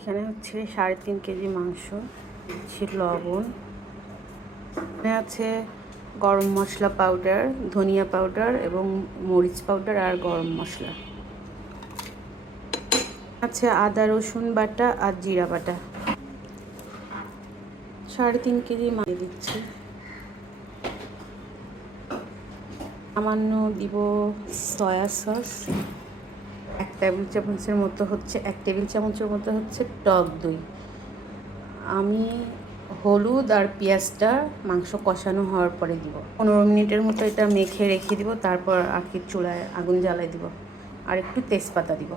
এখানে হচ্ছে 3.5 কেজি মাংস, দিচ্ছি লবণ, এখানে আছে গরম মশলা পাউডার, ধনিয়া পাউডার এবং মরিচ পাউডার আর গরম মশলা আছে, আদা রসুন বাটা আর জিরা বাটা। 3.5 কেজি মাংস দিচ্ছি। সামান্য দিব সয়া সস, 1 টেবিল চামচের মতো হচ্ছে টক দই। আমি হলুদ আর পেঁয়াজটা মাংস কষানো হওয়ার পরে দিব। 15 মিনিটের মতো এটা মেখে রেখে দিব, তারপর চুলায় আগুন জ্বালাই দিব আর একটু তেজপাতা দিব।